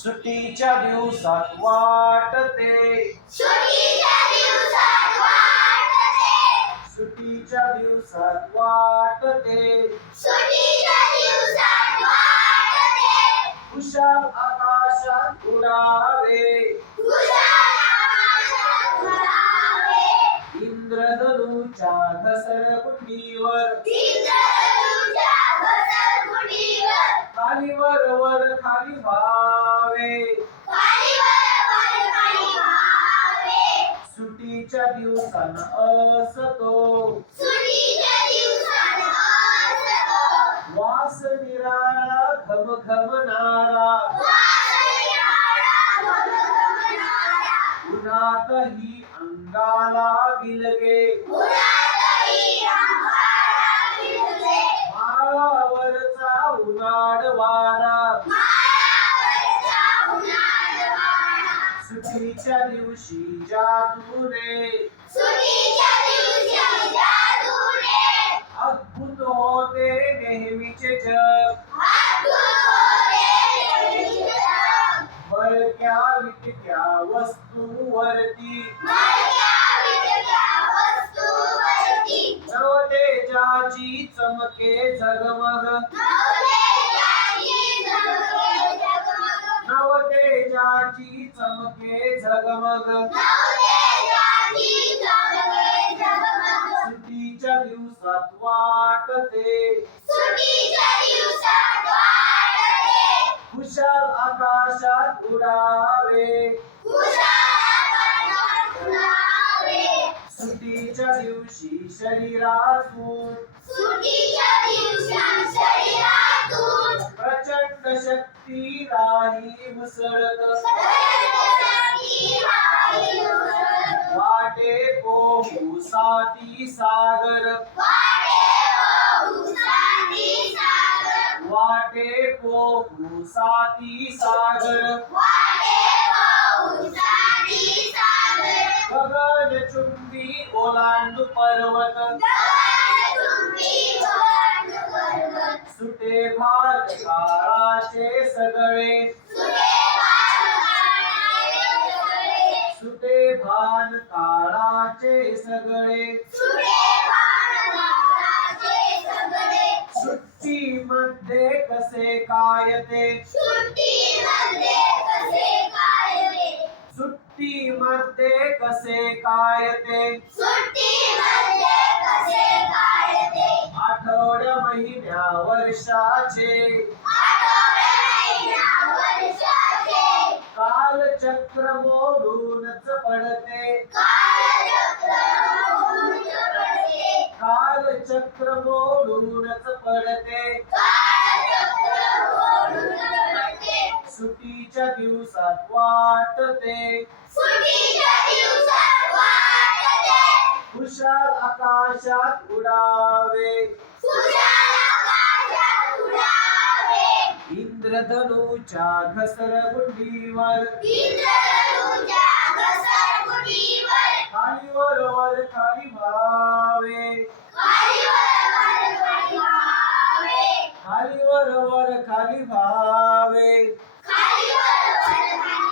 सुट्टीच्या दिवसात वाटते. सुट्टीच्या दिवसात वाटते. सुट्टीच्या दिवसात वाटते. सुट्टीच्या दिवसात वाटते. कुशाल आकाशात उडावे. कुशाल आकाशात उडावे. इंद्रधनुच्या घसरगुंडीवर. इंद्रधनुच्या घसरगुंडीवर. खाली वर वर खाली व्हावे सुट्टीच्या दिवसान असतो. वास निराळा घमघमणारा. उन्हातही अंगाला फिरले माळावरचा उन्हाळ वारा सुट्टीच्या दिवशी जादूने. सुट्टीच्या दिवशी जादूने. अद्भुत होते नेहमीचे जग. बळक्या विटक्या वस्तूवरती. नवतेजाची चमके झगमग. नवतेजाची चमके झगमग. सुट्टीच्या दिवसात वाटते. खुशाल आकाशात उडावे. सुट्टीच्या दिवशी शरीरातून सुट्टीच्या प्रचंड शक्ती राही मुसळत. वाटे पोहू साती सागर. वाटे पोहू साती सागर. गगन चुंबी ओलांडू पर्वत. सुटे भार सगळे. सुटे भान काळाचे सगळे. सुट्टी मध्ये कसे काय ते सुट्टीमध्ये कसे सुट्टी मध्ये कसे काय ते वर्षाचे. वर्षाचे. कालचक्र मोडूनच पडते. पडते. कालचक्र मोडूनच पडते. सुट्टीच्या दिवसात वाटते. खुशाल आकाशात उडावे. इंद्रधनुच्या घसरगुंडीवर इंद्रधनुच्या घसरगुंडीवर खाली वरवर खाली व्हावे काली वरवर खाली व्हावे खाली वरवर खाली व्हावे खाली वरवर खाली